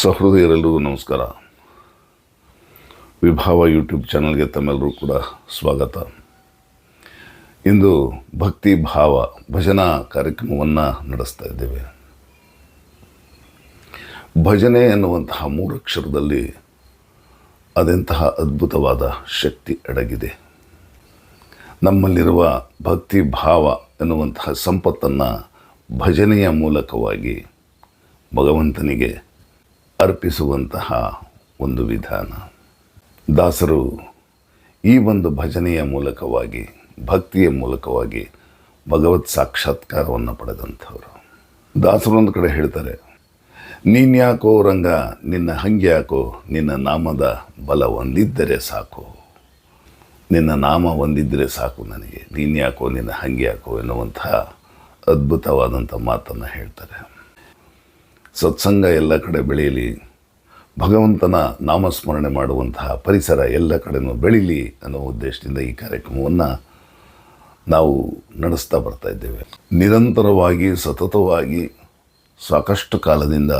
ಸಹೃದಯರೆಲ್ಲರಿಗೂ ನಮಸ್ಕಾರ. ವಿಭಾವ ಯೂಟ್ಯೂಬ್ ಚಾನಲ್ಗೆ ತಮ್ಮೆಲ್ಲರೂ ಕೂಡ ಸ್ವಾಗತ. ಇಂದು ಭಕ್ತಿ ಭಾವ ಭಜನಾ ಕಾರ್ಯಕ್ರಮವನ್ನು ನಡೆಸ್ತಾ ಇದ್ದೇವೆ. ಭಜನೆ ಎನ್ನುವಂತಹ ಮೂರಕ್ಷರದಲ್ಲಿ ಅದೆಂತಹ ಅದ್ಭುತವಾದ ಶಕ್ತಿ ಅಡಗಿದೆ. ನಮ್ಮಲ್ಲಿರುವ ಭಕ್ತಿ ಭಾವ ಎನ್ನುವಂತಹ ಸಂಪತ್ತನ್ನು ಭಜನೆಯ ಮೂಲಕವಾಗಿ ಭಗವಂತನಿಗೆ ಅರ್ಪಿಸುವಂತಹ ಒಂದು ವಿಧಾನ. ದಾಸರು ಈ ಒಂದು ಭಜನೆಯ ಮೂಲಕವಾಗಿ, ಭಕ್ತಿಯ ಮೂಲಕವಾಗಿ ಭಗವತ್ ಸಾಕ್ಷಾತ್ಕಾರವನ್ನು ಪಡೆದಂಥವರು. ದಾಸರು ಒಂದು ಕಡೆ ಹೇಳ್ತಾರೆ ನೀನ್ಯಾಕೋ ರಂಗ, ನಿನ್ನ ಹಂಗ್ಯಾಕೋ ನಿನ್ನ ನಾಮದ ಬಲ ಒಂದಿದ್ದರೆ ಸಾಕು. ನಿನ್ನ ನಾಮ ಒಂದಿದ್ದರೆ ಸಾಕು ನನಗೆ. ನೀನ್ಯಾಕೋ ನಿನ್ನ ಹಂಗ್ಯಾಕೋ ಎನ್ನುವಂತಹ ಅದ್ಭುತವಾದಂಥ ಮಾತನ್ನು ಹೇಳ್ತಾರೆ. ಸತ್ಸಂಗ ಎಲ್ಲ ಕಡೆ ಬೆಳೆಯಲಿ, ಭಗವಂತನ ನಾಮಸ್ಮರಣೆ ಮಾಡುವಂತಹ ಪರಿಸರ ಎಲ್ಲ ಕಡೆನೂ ಬೆಳೀಲಿ ಅನ್ನೋ ಉದ್ದೇಶದಿಂದ ಈ ಕಾರ್ಯಕ್ರಮವನ್ನು ನಾವು ನಡೆಸ್ತಾ ಬರ್ತಾ ಇದ್ದೇವೆ. ನಿರಂತರವಾಗಿ, ಸತತವಾಗಿ, ಸಾಕಷ್ಟು ಕಾಲದಿಂದ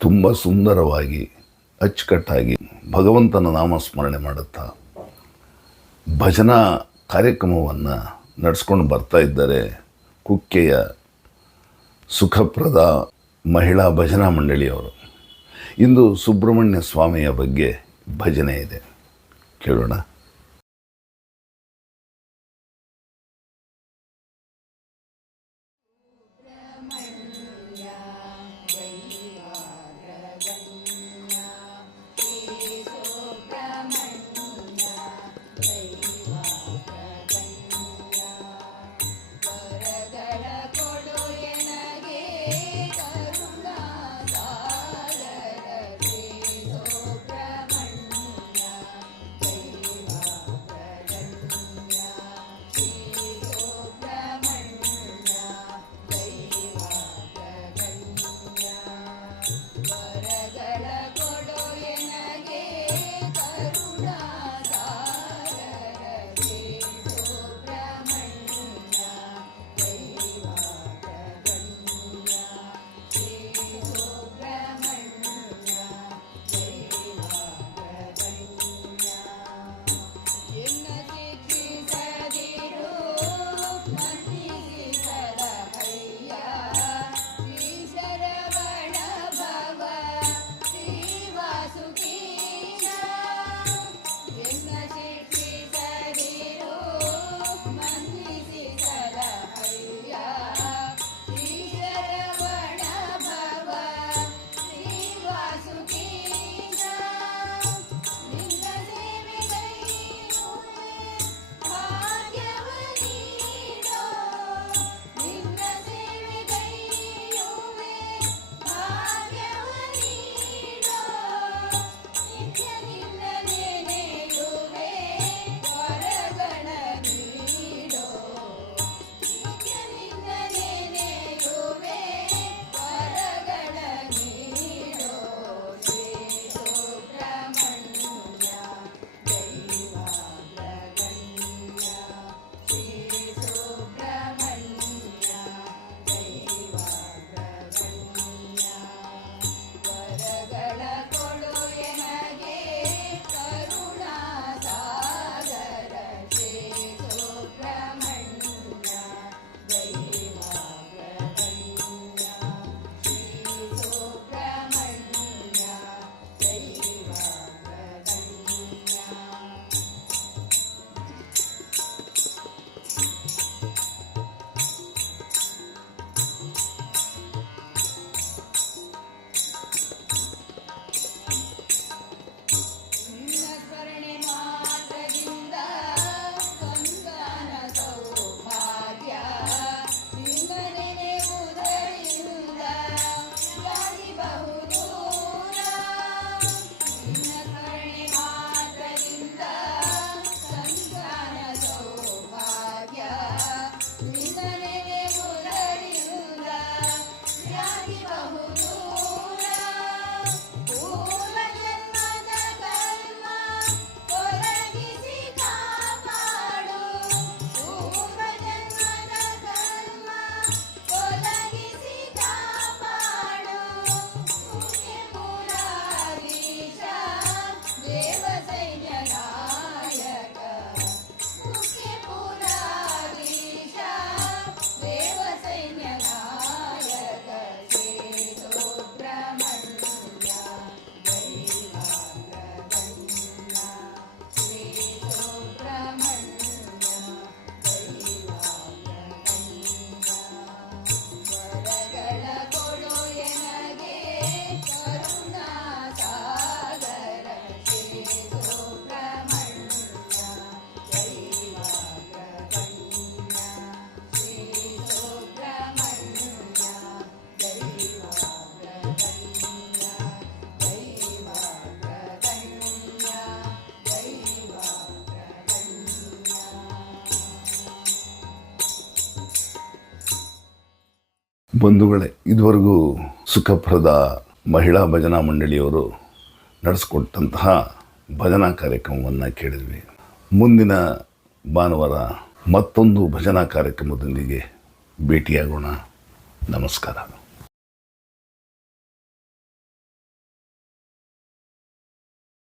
ತುಂಬ ಸುಂದರವಾಗಿ, ಅಚ್ಚುಕಟ್ಟಾಗಿ ಭಗವಂತನ ನಾಮಸ್ಮರಣೆ ಮಾಡುತ್ತಾ ಭಜನಾ ಕಾರ್ಯಕ್ರಮವನ್ನು ನಡೆಸ್ಕೊಂಡು ಬರ್ತಾ ಇದ್ದಾರೆ ಕುಕ್ಕೆಯ ಸುಖಪ್ರದ ಮಹಿಳಾ ಭಜನಾ ಮಂಡಳಿಯವರು ಇಂದು ಸುಬ್ರಹ್ಮಣ್ಯ ಸ್ವಾಮಿಯ ಬಗ್ಗೆ ಭಜನೆ ಇದೆ. ಕೇಳೋಣ. ಬಂಧುಗಳೇ, ಇದುವರೆಗೂ ಸುಖಪ್ರದ ಮಹಿಳಾ ಭಜನಾ ಮಂಡಳಿಯವರು ನಡೆಸಿಕೊಟ್ಟಂತಹ ಭಜನಾ ಕಾರ್ಯಕ್ರಮವನ್ನು ಕೇಳಿದ್ವಿ. ಮುಂದಿನ ಭಾನುವಾರ ಮತ್ತೊಂದು ಭಜನಾ ಕಾರ್ಯಕ್ರಮದೊಂದಿಗೆ ಭೇಟಿಯಾಗೋಣ. ನಮಸ್ಕಾರ.